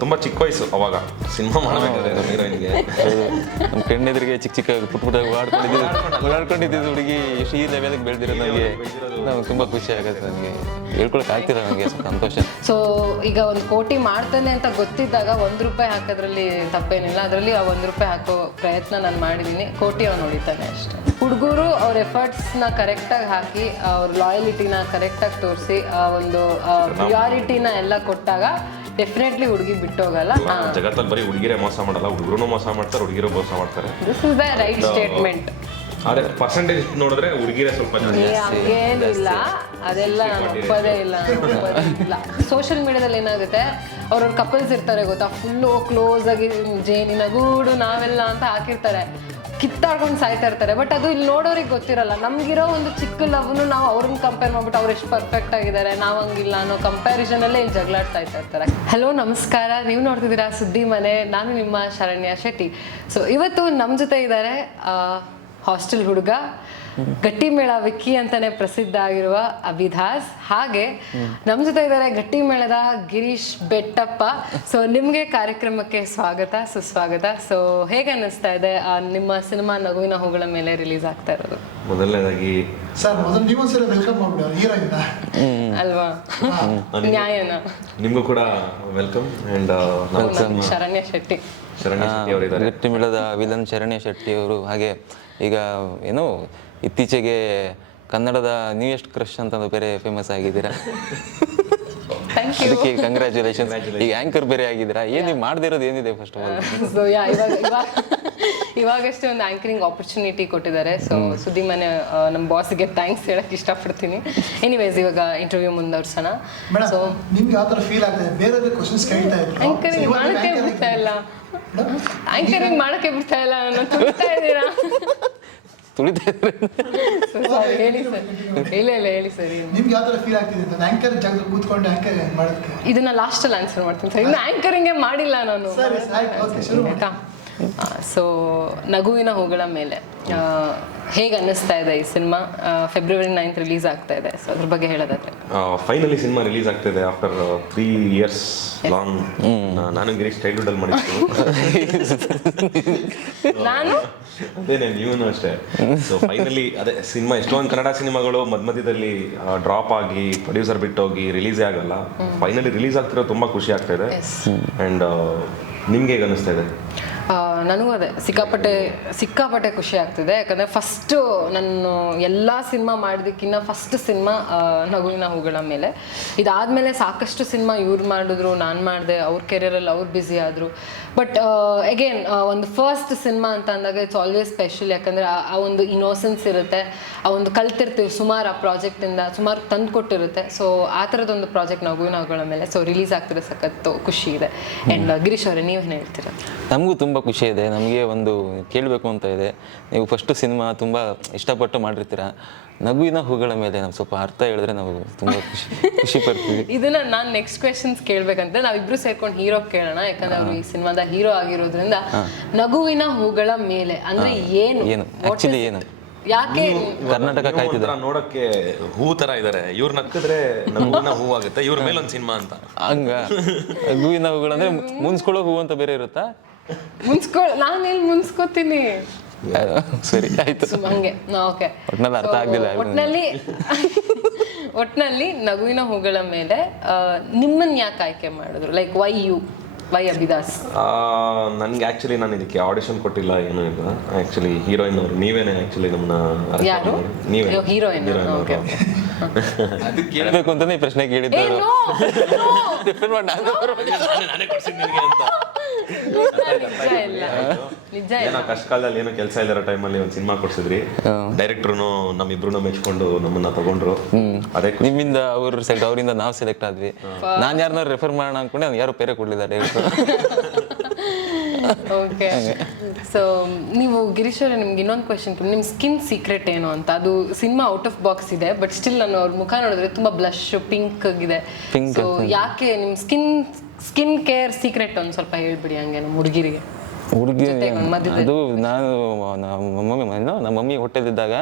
ತುಂಬಾ ಚಿಕ್ಕ ವಯಸ್ಸು ಅವಾಗ ಸಿನಿಮಾ ಮಾಡಬೇಕಾದ್ರೆ ಹೀರೋಯಿನ್ಗೆ ನಮ್ಮ ಕಣ್ಣೆದುರಿಗೆ ಚಿಕ್ಕ ಚಿಕ್ಕ ಪುಟ್ಟ ಪುಟ್ಟ ಓಡಾಡ್ಕೊಂಡಿದ್ದು ಹುಡುಗಿ ಈ ಲೆವೆಲ್ಗೆ ಬೆಳೆದಿರೋದು ನಮಗೆ ತುಂಬ ಖುಷಿ ಆಗುತ್ತೆ. ನನಗೆ ಹೇಳ್ಕೊಳಕ್ ಆಗ್ತಿಲ್ಲ, ನನಗೆ ಸಂತೋಷ. ಸೊ ಈಗ 1 ಕೋಟಿ ಮಾಡ್ತಾನೆ ಅಂತ ಗೊತ್ತಿದ್ದಾಗ ₹1 ಹಾಕೋದ್ರಲ್ಲಿ ತಪ್ಪೇನಿಲ್ಲ. ಅದರಲ್ಲಿ ಆ ₹1 ಹಾಕೋ ಪ್ರಯತ್ನ ನಾನು ಮಾಡಿದ್ದೀನಿ. ಕೋಟಿ ಅವ್ನು ಹೊಡಿತಾನೆ ಅಷ್ಟೇ. ಹುಡುಗರು ಅವ್ರ ಎಫರ್ಟ್ಸ್ನ ಕರೆಕ್ಟಾಗಿ ಹಾಕಿ ಅವ್ರ ಲಾಯಲಿಟಿನ ಕರೆಕ್ಟಾಗಿ ತೋರಿಸಿ ಒಂದು ಪ್ರಿಯಾರಿಟಿನ ಎಲ್ಲ ಕೊಟ್ಟಾಗ ಡೆಫಿನೆಟ್ಲಿ ಹುಡುಗಿ ಬಿಟ್ಟೋಗಲ್ಲ. ಜಗತ್ತಲ್ಲಿ ಬರೀ ಹುಡುಗಿರೇ ಮೋಸ ಮಾಡಲ್ಲ, ಹುಡುಗರು ಮೋಸ ಮಾಡ್ತಾರೆ, ಹುಡುಗಿರು ಮೋಸ ಮಾಡ್ತಾರೆ. This is the right statement. ಅದೇ ಪರ್ಸೆಂಟೇಜ್ ನೋಡಿದ್ರೆ ಹುಡುಗಿರೇ ಸ್ವಲ್ಪ ಏನಿಲ್ಲ, ಅದೆಲ್ಲ ನಾನು ಒಪ್ಪೋದೇ ಇಲ್ಲ. ಸೋಷಿಯಲ್ ಮೀಡಿಯಾದಲ್ಲಿ ಏನಾಗುತ್ತೆ, ಅವ್ರವ್ರ ಕಪಲ್ಸ್ ಇರ್ತಾರೆ ಗೊತ್ತಾ, ಫುಲ್ಲು ಕ್ಲೋಸ್ ಆಗಿ ಜೇನಿನ ಗೂಡು ನಾವೆಲ್ಲ ಅಂತ ಹಾಕಿರ್ತಾರೆ, ಕಿತ್ತಾಡ್ಕೊಂಡು ಸಾಯ್ತಾ ಇರ್ತಾರೆ. ಬಟ್ ಅದು ಇಲ್ಲಿ ನೋಡೋರಿಗೆ ಗೊತ್ತಿರಲ್ಲ. ನಮ್ಗಿರೋ ಒಂದು ಚಿಕ್ಕ ಲವ್ನು ನಾವು ಅವ್ರನ್ನ ಕಂಪೇರ್ ಮಾಡ್ಬಿಟ್ಟು ಅವ್ರು ಎಷ್ಟು ಪರ್ಫೆಕ್ಟ್ ಆಗಿದ್ದಾರೆ, ನಾವು ಹಂಗಿಲ್ಲ ಅನ್ನೋ ಕಂಪ್ಯಾರಿಸನಲ್ಲೇ ಇಲ್ಲಿ ಜಗಳಾಡ್ತಾ ಇರ್ತಾರೆ. ಹಲೋ ನಮಸ್ಕಾರ, ನೀವು ನೋಡ್ತಿದ್ದೀರಾ ಸುದ್ದಿ ಮನೆ. ನಾನು ನಿಮ್ಮ ಶರಣ್ಯ ಶೆಟ್ಟಿ. ಸೊ ಇವತ್ತು ನಮ್ಮ ಜೊತೆ ಇದ್ದಾರೆ ಹಾಸ್ಟೆಲ್ ಹುಡುಗ, ಗಟ್ಟಿ ಮೇಳ ವಿಕ್ಕಿ ಅಂತಾನೆ ಪ್ರಸಿದ್ಧ ಆಗಿರುವ ಅಭಿದಾಸ್. ಹಾಗೆ ನಮ್ಮ ಜೊತೆ ಇದ್ದಾರೆ ಗಟ್ಟಿ ಮೇಳದ ಗಿರೀಶ್ ಬೆಟ್ಟಪ್ಪ. ಸೊ ನಿಮಗೆ ಕಾರ್ಯಕ್ರಮಕ್ಕೆ ಸ್ವಾಗತ, ಸುಸ್ವಾಗತ. ಸೊ ಹೇಗೆ ಅನ್ನಿಸ್ತಾ ಇದೆ ನಿಮ್ಮ ಸಿನಿಮಾ ನಗುವಿನ ಹೂಗಳ ಮೇಲೆ ರಿಲೀಸ್ ಆಗ್ತಾ ಇರೋದು? ಮೊದಲನೇದಾಗಿ ಸರ್, ಮೊದಲು ನೀವೊಂದ್ಸರಿ ವೆಲ್ಕಮ್ ಮಾಡ್ಬಿಡಿ ಹೀರೋಯಿನ್ ಅಲ್ವಾ, ನ್ಯಾಯನ. ನಿಮಗೂ ಕೂಡ ವೆಲ್ಕಮ್. ಅಂಡ್ ಶರಣ್ಯ ಶೆಟ್ಟಿ ಅವರಿದ್ದಾರೆ, ಗಟ್ಟಿ ಮೇಳದ ವಿಲನ್ ಶರಣ್ಯ ಶೆಟ್ಟಿ ಅವರು. ಹಾಗೆ ಈಗ ಏನು ಇತ್ತೀಚೆಗೆ ಕನ್ನಡದ ನ್ಯೂಯೆಸ್ಟ್ ಕ್ರಶ್ ಅಂತ ಬೇರೆ ಫೇಮಸ್ ಆಗಿದ್ದೀರಾ, ಅದಕ್ಕೆ ಕಂಗ್ರ್ಯಾಚುಲೇಷನ್. ಈಗ ಆಂಕರ್ ಬೇರೆ ಆಗಿದ್ದೀರಾ. ಏನು ನೀವು ಮಾಡದಿರೋದು ಏನಿದೆ ಫಸ್ಟ್ ಆಫ್ ಆಲ್? ಸೊ ಇವಾಗಷ್ಟೇ ಒಂದು ಆಂಕರಿಂಗ್ ಆಪರ್ಚುನಿಟಿ ಕೊಟ್ಟಿದ್ದಾರೆ. ಸೊ ಸುದ್ದಿ ಮನೆ ನಮ್ಮ ಬಾಸ್ಗೆ ಥ್ಯಾಂಕ್ಸ್ ಹೇಳಕ್ ಇಷ್ಟಪಡ್ತೀನಿ. ಎನಿವೇಸ್, ಇವಾಗ ಇಂಟರ್ವ್ಯೂ ಮುಂದುವರ್ಸೋಣ. ಸೊ ನಿಮ್ಗೆ ಯಾವ ಥರ ಫೀಲ್ ಆಗ್ತದೆ? ಬೇರೆ ಕ್ವಶನ್ಸ್ ಕೇಳ್ತಾ ಇದ್ರು, ಆಂಕರಿಂಗ್ ಮಾಡಕ್ಕೆ ಬಿಡ್ತಾ ಇಲ್ಲ, ಆಂಕರಿಂಗ್ ಮಾಡಕ್ಕೆ ಬಿಡ್ತಾ ಇಲ್ಲ, ನಾನು ತುಳಿತಾ ಇದ್ದೀರಾ? ಹೇಳಿ ಸರ್. ಇಲ್ಲ ಹೇಳಿ ಸರಿ. ನಿಮ್ಗೆ ಯಾವ ಥರ ಫೀಲ್ ಆಗ್ತಿದೆ ಅಂತ ಆಂಕರ್ ಜಾಗದಲ್ಲಿ ಕೂತ್ಕೊಂಡು ಆಂಕರ್ ಮಾಡೋದಕ್ಕೆ? ಇದನ್ನ ಲಾಸ್ಟಲ್ಲಿ ಆನ್ಸರ್ ಮಾಡ್ತೀನಿ ಸರ್. ಇನ್ನು ಆಂಕರಿಂಗೇ ಮಾಡಿಲ್ಲ ನಾನು. ಆಯ್ತಾ? ಸೊ ನಗುವಿನ ಹೂಗಳ ಮೇಲೆ ಹೇಗೆ ಅನ್ನಿಸ್ತಾ ಇದೆ ಈ ಸಿನಿಮಾ? February 9th ರಿಲೀಸ್ ಆಗ್ತಾ ಇದೆ. ಸೊ ಅದ್ರ ಬಗ್ಗೆ ಹೇಳೋದಾದ್ರೆ, ಫೈನಲಿ ಸಿನಿಮಾ ರಿಲೀಸ್ ಆಗ್ತಾ ಇದೆ ಆಫ್ಟರ್ 3 years ಲಾಂಗ್. ನಾನು ಗಿರೀಶ್ ಚೈಲ್ಡ್ಹುಡ್ ಅಲ್ಲಿ ಮಾಡಿದ್ದು, ನಾನು ಅದೇನೆ ನೀವು ಅಷ್ಟೇ. ಸೊ ಫೈನಲಿ ಅದೇ ಸಿನಿಮಾ, ಎಷ್ಟೊಂದು ಕನ್ನಡ ಸಿನಿಮಾಗಳು ಮಧ್ಯದಲ್ಲಿ ಡ್ರಾಪ್ ಆಗಿ ಪ್ರೊಡ್ಯೂಸರ್ ಬಿಟ್ಟೋಗಿ ರಿಲೀಸೇ ಆಗಲ್ಲ. ಫೈನಲಿ ರಿಲೀಸ್ ಆಗ್ತಿರೋ ತುಂಬಾ ಖುಷಿ ಆಗ್ತಾ ಇದೆ. ಅಂಡ್ ನಿಮ್ಗೆ ಹೇಗೆ ಅನ್ನಿಸ್ತಾ ಇದೆ? ನನಗೂ ಅದೇ ಸಿಕ್ಕಾಪಟ್ಟೆ ಖುಷಿ ಆಗ್ತಿದೆ. ಯಾಕಂದರೆ ಫಸ್ಟು ನಾನು ಎಲ್ಲ ಸಿನಿಮಾ ಮಾಡಿದಕ್ಕಿಂತ ಫಸ್ಟ್ ಸಿನಿಮಾ ನಗುವಿನ ಹೂಗಳ ಮೇಲೆ. ಇದಾದಮೇಲೆ ಸಾಕಷ್ಟು ಸಿನಿಮಾ ಇವ್ರು ಮಾಡಿದ್ರು, ನಾನು ಮಾಡಿದೆ, ಅವ್ರ ಕೆರಿಯರಲ್ಲಿ ಅವ್ರು ಬ್ಯುಸಿ ಆದರು. ಬಟ್ ಅಗೇನ್ ಒಂದು ಫಸ್ಟ್ ಸಿನಿಮಾ ಅಂತ ಅಂದಾಗ ಇಟ್ಸ್ ಆಲ್ವೇಸ್ ಸ್ಪೆಷಲ್. ಯಾಕಂದರೆ ಆ ಒಂದು ಇನ್ನೋಸೆನ್ಸ್ ಇರುತ್ತೆ, ಆ ಒಂದು ಕಲ್ತಿರ್ತೀವಿ ಸುಮಾರು, ಆ ಪ್ರಾಜೆಕ್ಟಿಂದ ಸುಮಾರು ತಂದು ಕೊಟ್ಟಿರುತ್ತೆ. ಸೊ ಆ ಥರದೊಂದು ಪ್ರಾಜೆಕ್ಟ್ ನಗುವಿನ ಹೂಗಳ ಮೇಲೆ ಸೊ ರಿಲೀಸ್ ಆಗ್ತಿರೋ ಸಖತ್ತು ಖುಷಿ ಇದೆ. ಆ್ಯಂಡ್ ಗಿರೀಶ್ ಅವರೇ, ನೀವೇನು ಹೇಳ್ತೀರಾ? ನಮಗೂ ತುಂಬ ಖುಷಿ ಇದೆ. ನಮಗೆ ಒಂದು ಕೇಳಬೇಕು ಅಂತ ಇದೆ. ನೀವು ಫಸ್ಟು ಸಿನಿಮಾ ತುಂಬ ಇಷ್ಟಪಟ್ಟು ಮಾಡಿರ್ತೀರ. ನಗುವಿನ ಹೂಗಳ ಮೇಲೆ ನಾವು ಸ್ವಲ್ಪ ಅರ್ಥ ಹೇಳಿದ್ರೆ ನಾವು ತುಂಬ ಖುಷಿ ಪಡ್ತೀವಿ. ಇದನ್ನ ನಾನು ನೆಕ್ಸ್ಟ್ ಕ್ವೆಶನ್ಸ್ ಕೇಳ್ಬೇಕಂತ ನಾವಿಬ್ರು ಸೇರ್ಕೊಂಡು ಹೀರೋ ಕೇಳೋಣ. ಯಾಕಂದ್ರೆ ಅವ್ರು ಈ ಸಿನಿಮಾದ ಹೀರೋ ಆಗಿರೋದ್ರಿಂದ ನಗುವಿನ ಹೂಗಳ ಮೇಲೆ ಅಂದ್ರೆ ಏನು ಆಕ್ಚುಲಿ ಏನು, ಯಾಕೆ ಕರ್ನಾಟಕ ಕಾಯ್ತಿದೆ ನೋಡಕ್ಕೆ ಹೂ ತರ ಇದಾರೆ, ಇವ್ರು ನಕ್ಕಿದ್ರೆ ನಗುವಿನ ಹೂ ಆಗುತ್ತೆ, ಇವ್ರ ಮೇಲೆ ಒಂದು ಸಿನಿಮಾ ಅಂತ. ಹಂಗ ನಗುವಿನ ಹೂಗಳು ಅಂದ್ರೆ ಮುನ್ಸ್ಕೊಳ್ಳೋ ಹೂ ಅಂತ ಬೇರೆ ಇರುತ್ತಾ? ನಾನು ಎಲ್ಲಿ ಮುನ್ಸ್ಕೋತೀನಿ? ಸರಿ ಆಯ್ತು, ಹಂಗೆ. ಓಕೆ, ಒಟ್ನಲ್ಲಿ ಅರ್ಥ ಆಗ್ಲಿಲ್ಲ. ಒಟ್ನಲ್ಲಿ ನಗುವಿನ ಹೂಗಳ ಮೇಲೆ ನಿಮ್ಮನ್ನ ಯಾಕೆ ಆಯ್ಕೆ ಮಾಡಿದ್ರು? Like why Abhidas? ನನ್ಗೆ ಆಕ್ಚುಲಿ ನಾನು ಇದಕ್ಕೆ ಆಡಿಷನ್ ಕೊಟ್ಟಿಲ್ಲ, ಏನೂ ಇಲ್ಲ. ಆಕ್ಚುಲಿ ಹೀರೋಯಿನ್ ಅವರು ನೀವೇನೆ ಆಕ್ಚುಲಿ ನಮ್ಮನ್ನ. ಯಾರು ಹೀರೋಯಿನ್? ಓಕೆ, ಕೇಳಬೇಕು ಅಂತಾನೆ ಈ ಪ್ರಶ್ನೆ ಕೇಳಿದ್ದು. ಏನೋ ಕಷ್ಟ ಕಾಲದಲ್ಲಿ ಏನೋ ಕೆಲಸ ಇಲ್ಲರ ಟೈಮಲ್ಲಿ ಒಂದು ಸಿನಿಮಾ ಕೊಡ್ಸಿದ್ರಿ. ಡೈರೆಕ್ಟರ್ನು ನಮ್ಮಿಬ್ರು ಮೆಚ್ಕೊಂಡು ನಮ್ಮನ್ನ ತಗೊಂಡ್ರು. ಅದೇ ನಿಮ್ಮಿಂದ ಅವರಿಂದ ನಾವು ಸೆಲೆಕ್ಟ್ ಆದ್ವಿ. ನಾನು ಯಾರನ್ನ ರೆಫರ್ ಮಾಡೋಣ ಅನ್ಕೊಂಡೆ, ಯಾರು ಬೇರೆ ಕೊಡ್ಲಿಲ್ಲ ಡೈರೆಕ್ಟರ್. ಓಕೆ, ಸೊ ನೀವು ಗಿರೀಶ್ ಅವರೇ, ನಿಮ್ಗೆ ಇನ್ನೊಂದು ಕ್ವೆಶನ್. ನಿಮ್ಮ ಸ್ಕಿನ್ ಸೀಕ್ರೆಟ್ ಏನು ಅಂತ? ಅದು ಸಿನಿಮಾ ಔಟ್ ಆಫ್ ಬಾಕ್ಸ್ ಇದೆ, ಬಟ್ ಸ್ಟಿಲ್ ನಾನು ಅವ್ರ ಮುಖ ನೋಡಿದ್ರೆ ತುಂಬಾ ಬ್ಲಶ್ ಪಿಂಕ್ ಆಗಿದೆ. ಸೊ ಯಾಕೆ ನಿಮ್ಮ ಸ್ಕಿನ್ ಕೇರ್ ಸೀಕ್ರೆಟ್ ಒಂದು ಸ್ವಲ್ಪ ಹೇಳ್ಬಿಡಿ ಹಂಗೆ ನಮ್ಮ ಹುಡುಗಿರಿಗೆ. ಹುಡುಗಿ ಜೊತೆಗೆ ಮಧ್ಯದಲ್ಲಿ? ಅದು ನಾನು ನಮ್ಮ ಮಮ್ಮಿ ಹೊಟ್ಟೆಲಿದ್ದಾಗ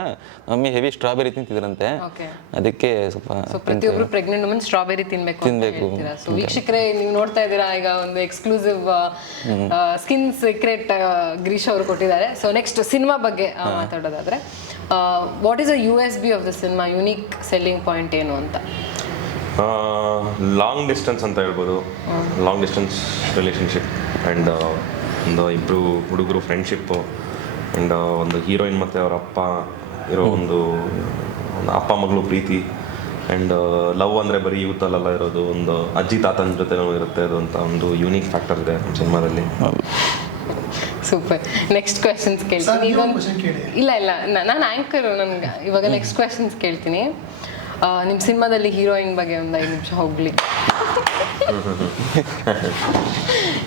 ಮಮ್ಮಿ ಹೆವಿ ಸ್ಟ್ರಾಬೆರಿ ತಿಂತಿದ್ರಂತೆ, ಓಕೆ. ಅದಕ್ಕೆ ಸ್ವಲ್ಪ ಸೊ ಪ್ರತಿಯೊಬ್ರು ಪ್ರೆಗ್ನೆಂಟ್ ವುಮೆನ್ ಸ್ಟ್ರಾಬೆರಿ ತಿನ್ಬೇಕು ಅಂತ ಹೇಳ್ತೀರಾ. ಸೊ ವೀಕ್ಷಕರೇ, ನೀವು ನೋಡ್ತಾ ಇದ್ದೀರಾ ಈಗ ಒಂದು ಎಕ್ಸ್ಕ್ಲೂಸಿವ್ ಸ್ಕಿನ್ ಸೀಕ್ರೆಟ್ ಗಿರೀಶ್ ಅವರು ಕೊಟ್ಟಿದ್ದಾರೆ. ಸೊ ನೆಕ್ಸ್ಟ್ ಸಿನಿಮಾ ಬಗ್ಗೆ ಮಾತಾಡೋದಾದ್ರೆ, what is a USP of the cinema, unique selling point ಏನು ಅಂತ? ಲಾಂಗ್ ಡಿಸ್ಟೆನ್ಸ್ ಅಂತ ಹೇಳ್ಬೋದು. ಲಾಂಗ್ ಡಿಸ್ಟೆನ್ಸ್ ರಿಲೇಷನ್ಶಿಪ್ ಆ್ಯಂಡ್ ಒಂದು ಇಬ್ಬರು ಹುಡುಗರು ಫ್ರೆಂಡ್ಶಿಪ್ಪು ಆ್ಯಂಡ್ ಒಂದು ಹೀರೋಯಿನ್ ಮತ್ತು ಅವರ ಅಪ್ಪ ಇರೋ ಒಂದು ಅಪ್ಪ ಮಗಳು ಪ್ರೀತಿ ಆ್ಯಂಡ್ ಲವ್ ಅಂದರೆ ಬರೀ ಯೂತಲ್ಲೆಲ್ಲ ಇರೋದು, ಒಂದು ಅಜ್ಜಿ ತಾತನ ಜೊತೆನೂ ಇರುತ್ತೆ ಅದು ಅಂತ ಒಂದು ಯೂನಿಕ್ ಫ್ಯಾಕ್ಟರ್ ಇದೆ ನಮ್ಮ ಸಿನಿಮಾದಲ್ಲಿ. ಸೂಪರ್. ನೆಕ್ಸ್ಟ್ ಕ್ವೆಶನ್ಸ್ ಕೇಳ್ತೀನಿ. ಇಲ್ಲ ನಾನು ಆ್ಯಂಕರು, ನನ್ಗೆ ಇವಾಗ ನೆಕ್ಸ್ಟ್ ಕ್ವೆಶನ್ಸ್ ಕೇಳ್ತೀನಿ. ನಿಮ್ಮ ಸಿನಿಮಾದಲ್ಲಿ ಹೀರೋಯಿನ್ ಬಗ್ಗೆ ಒಂದು 5 ನಿಮಿಷ ಹೋಗ್ಲಿ.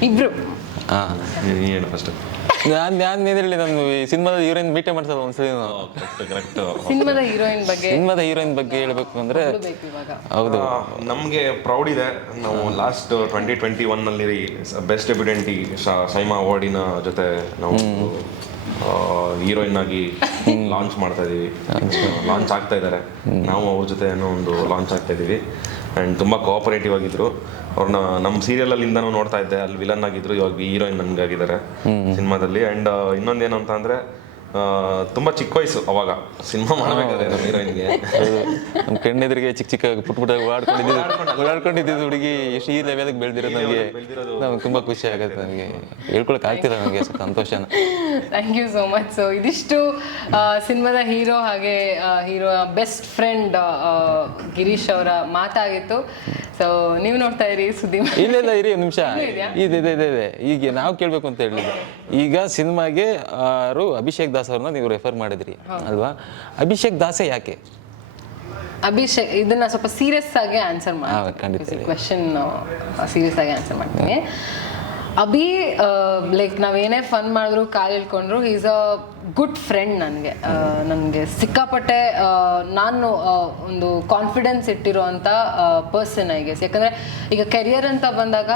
ಇಬ್ರು ಏನು ಫಸ್ಟ್ ನಾನು ಹೇಳಿ, ನಾನು ಈ ಸಿನಿಮಾದ ಹೀರೋಯಿನ್ ಮೀಟೇ ಮಾಡ್ಸಲ್ಲ ಒಂದ್ಸಲಿ. ಕರೆಕ್ಟ್. ಸಿನಿಮಾದ ಹೀರೋಯಿನ್ ಬಗ್ಗೆ ಹೇಳ್ಬೇಕು ಅಂದ್ರೆ ಬೇಕು ಇವಾಗ. ಹೌದು, ನಮಗೆ ಪ್ರೌಡ್ ಇದೆ. ನಾವು ಲಾಸ್ಟ್ 2021ನಲ್ಲಿ ಬೆಸ್ಟ್ ಡೆಬ್ಯೂಟೆಂಟಿ ಸೈಮಾ ಅವಾರ್ಡಿನ ಜೊತೆ ನಾವು ಹೀರೋಯಿನ್ ಆಗಿ ಲಾಂಚ್ ಮಾಡ್ತಾ ಇದೀವಿ. ಲಾಂಚ್ ಆಗ್ತಾ ಇದ್ದಾರೆ. ನಾವು ಅವ್ರ ಜೊತೆ ಏನೋ ಒಂದು ಲಾಂಚ್ ಆಗ್ತಾ ಇದೀವಿ ಆ್ಯಂಡ್ ತುಂಬ ಕೋಆಪರೇಟಿವ್ ಆಗಿದ್ರು. ಅವ್ರನ್ನ ನಮ್ಮ ಸೀರಿಯಲಲ್ಲಿಂದನೂ ನೋಡ್ತಾ ಇದ್ದೆ, ಅಲ್ಲಿ ವಿಲನ್ ಆಗಿದ್ರು, ಇವಾಗ ಹೀರೋಯಿನ್ ನನಗಾಗಿದ್ದಾರೆ ಸಿನಿಮಾದಲ್ಲಿ. ಆ್ಯಂಡ್ ಇನ್ನೊಂದೇನು ಅಂತ ಅಂದರೆ ತುಂಬ ಚಿಕ್ಕ ವಯಸ್ಸು ಅವಾಗ ಸಿನಿಮಾ ಮಾಡಬೇಕಾದ್ರೆ ನಮ್ಮ ಹೀರೋಯಿನ್ಗೆ. ನಮ್ಮ ಕಣ್ಣೆದುರಿಗೆ ಚಿಕ್ಕ ಚಿಕ್ಕ ಪುಟ್ಟ ಓಡಾಡ್ಕೊಂಡಿದ್ದು ಹುಡುಗಿ ಎಷ್ಟು ಈ ಲೆವೆಲ್ಗೆ ಬೆಳೆದಿರೋದು ನಮಗೆ ತುಂಬ ಖುಷಿ ಆಗುತ್ತೆ. ನನಗೆ ಹೇಳ್ಕೊಳಕ್ ಆಗ್ತಿಲ್ಲ, ನನಗೆ ಸಂತೋಷನ. Thank you so much. So ಇದಿಷ್ಟು ಸಿನಿಮಾದ ಹೀರೋ ಹಾಗೆ ಹೀರೋ ಬೆಸ್ಟ್ ಫ್ರೆಂಡ್ ಗಿರೀಶ್ ಅವರ ಮಾತಾಗಿತ್ತು. ಸೊ ನೀವು ನೋಡ್ತಾ ಇರಿ ಸುದ್ದಿ. ಇಲ್ಲ ಇರಿ ಒಂದು ನಿಮಿಷ, ಇದೆ ಈಗ ನಾವು ಕೇಳಬೇಕು ಅಂತ ಹೇಳಿದ್ವಿ. ಈಗ ಸಿನಿಮಾಗೆ ಅಭಿಷೇಕ್ ದಾಸ್ ಅವ್ರನ್ನ ನೀವು ರೆಫರ್ ಮಾಡಿದ್ರಿ ಅಲ್ವಾ? ಅಭಿಷೇಕ್ ದಾಸೆ ಯಾಕೆ? ಅಭಿಷೇಕ್, ಇದನ್ನ ಸ್ವಲ್ಪ ಸೀರಿಯಸ್ ಆಗಿ ಆನ್ಸರ್ ಮಾಡಿ, ಕ್ವೆಶನ್ ಸೀರಿಯಸ್ ಆಗಿ ಆನ್ಸರ್ ಮಾಡ್ತೀನಿ. ಅಭಿ ಲೈಕ್ ನಾವೇನೇ ಫನ್ ಮಾಡಿದ್ರು ಕಾಲು ಇಳ್ಕೊಂಡ್ರು, ಈಸ್ ಅ ಗುಡ್ ಫ್ರೆಂಡ್. ನನಗೆ ಸಿಕ್ಕಾಪಟ್ಟೆ ನಾನು ಒಂದು ಕಾನ್ಫಿಡೆನ್ಸ್ ಇಟ್ಟಿರೋ ಅಂಥ ಪರ್ಸನ್ ಐ ಗೆಸ್. ಯಾಕಂದರೆ ಈಗ ಕೆರಿಯರ್ ಅಂತ ಬಂದಾಗ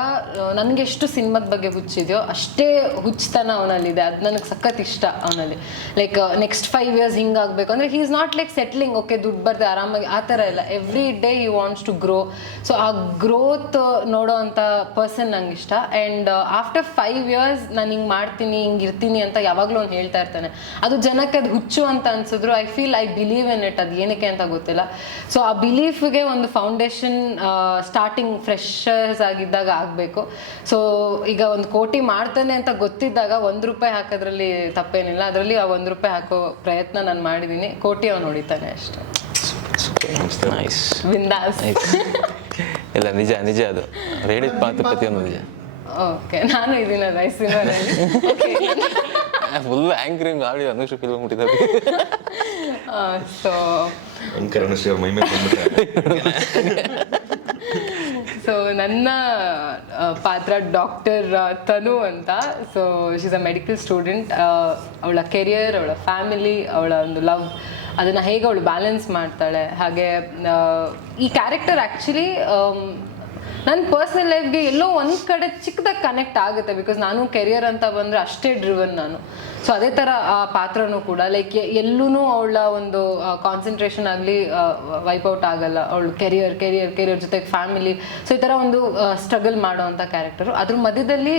ನನಗೆ ಎಷ್ಟು ಸಿನಿಮಾದ ಬಗ್ಗೆ ಹುಚ್ಚಿದೆಯೋ ಅಷ್ಟೇ ಹುಚ್ಚತನ ಅವನಲ್ಲಿದೆ. ಅದು ನನಗೆ ಸಖತ್ ಇಷ್ಟ ಅವನಲ್ಲಿ. ಲೈಕ್ ನೆಕ್ಸ್ಟ್ 5 years ಹಿಂಗಾಗಬೇಕು ಅಂದರೆ he is not like settling, okay ದುಡ್ಡು ಬರ್ತದೆ ಆರಾಮಾಗಿ, ಆ ಥರ ಇಲ್ಲ. Every day he wants to grow. So ಆ ಗ್ರೋತ್ ನೋಡೋ ಅಂಥ ಪರ್ಸನ್ ನಂಗೆ ಇಷ್ಟ. ಆ್ಯಂಡ್ ಆಫ್ಟರ್ 5 years ನಾನು ಹಿಂಗೆ ಮಾಡ್ತೀನಿ, ಹಿಂಗೆ ಇರ್ತೀನಿ ಅಂತ ಯಾವಾಗಲೂ ಅವ್ನು ಹೇಳ್ತಾ ಇರ್ತಾನೆ. ಅದು ಜನಕ್ಕೆ ಅದು ಹುಚ್ಚು ಅಂತ ಅನ್ಸಿದ್ರು I feel I believe in it. ಅದು ಏನಕ್ಕೆ ಅಂತ ಗೊತ್ತಿಲ್ಲ. ಸೊ ಆ ಬಿಲೀಫ್ಗೆ ಒಂದು ಫೌಂಡೇಶನ್ ಸ್ಟಾರ್ಟಿಂಗ್ ಫ್ರೆಶರ್ಸ್ ಆಗಿದ್ದಾಗ ಆಗಬೇಕು. ಸೊ ಈಗ 1 ಕೋಟಿ ಮಾಡ್ತಾನೆ ಅಂತ ಗೊತ್ತಿದ್ದಾಗ 1 ರೂಪಾಯಿ ಹಾಕೋದ್ರಲ್ಲಿ ತಪ್ಪೇನಿಲ್ಲ. ಅದರಲ್ಲಿ ಆ 1 ರೂಪಾಯಿ ಹಾಕೋ ಪ್ರಯತ್ನ ನಾನು ಮಾಡಿದ್ದೀನಿ. ಕೋಟಿ ಅವ್ನು ಹೊಡಿತಾನೆ ಅಷ್ಟೇ. ಬಿಂದಾಸ್. ಇಲ್ಲ ನಿಜ ಅದು ಹೇಳಿದ ಮಾತು ಪ್ರತಿಯೊಂದು ನಿಜ. ಓಕೆ, ನಾನು ಇದೀನಲ್ಲ ಈ ಸಿನಿಮಾದಲ್ಲಿ. ಫುಲ್ ಆಂಕರಿಂಗ್ ಆಡಿ ಅನುಷ್ಠ ಫಿಲ್ಮ್ ಮುಟ್ಟಿದ್ದಾರೆ. ಸೊ ಅಂಕರ್ ಅನುಷ್ಠ ಅವ್ರ ಮೈ ಮೇಲೆ ಸೊ ನನ್ನ ಪಾತ್ರ ಡಾಕ್ಟರ್ ತನು ಅಂತ. So she is a medical student. ಅವಳ ಕೆರಿಯರ್, ಅವಳ ಫ್ಯಾಮಿಲಿ, ಅವಳ ಒಂದು ಲವ್, ಅದನ್ನು ಹೇಗೆ ಅವಳು ಬ್ಯಾಲೆನ್ಸ್ ಮಾಡ್ತಾಳೆ. ಹಾಗೆ ಈ ಕ್ಯಾರೆಕ್ಟರ್ ಆ್ಯಕ್ಚುಲಿ ನನ್ನ ಪರ್ಸ್ನಲ್ ಲೈಫ್ಗೆ ಎಲ್ಲೋ ಒಂದು ಕಡೆ ಚಿಕ್ಕದಾಗಿ ಕನೆಕ್ಟ್ ಆಗುತ್ತೆ. ಬಿಕಾಸ್ ನಾನು ಕೆರಿಯರ್ ಅಂತ ಬಂದರೆ ಅಷ್ಟೇ ಡ್ರಿವನ್ ನಾನು. ಸೊ ಅದೇ ಥರ ಆ ಪಾತ್ರನೂ ಕೂಡ ಲೈಕ್ ಎಲ್ಲೂ ಅವಳ ಒಂದು ಕಾನ್ಸಂಟ್ರೇಷನ್ ಆಗಲಿ ವೈಪೌಟ್ ಆಗಲ್ಲ. ಅವಳು ಕೆರಿಯರ್ ಜೊತೆಗೆ ಫ್ಯಾಮಿಲಿ, ಸೊ ಈ ಥರ ಒಂದು ಸ್ಟ್ರಗಲ್ ಮಾಡೋ ಅಂಥ ಕ್ಯಾರೆಕ್ಟರು. ಅದ್ರ ಮಧ್ಯದಲ್ಲಿ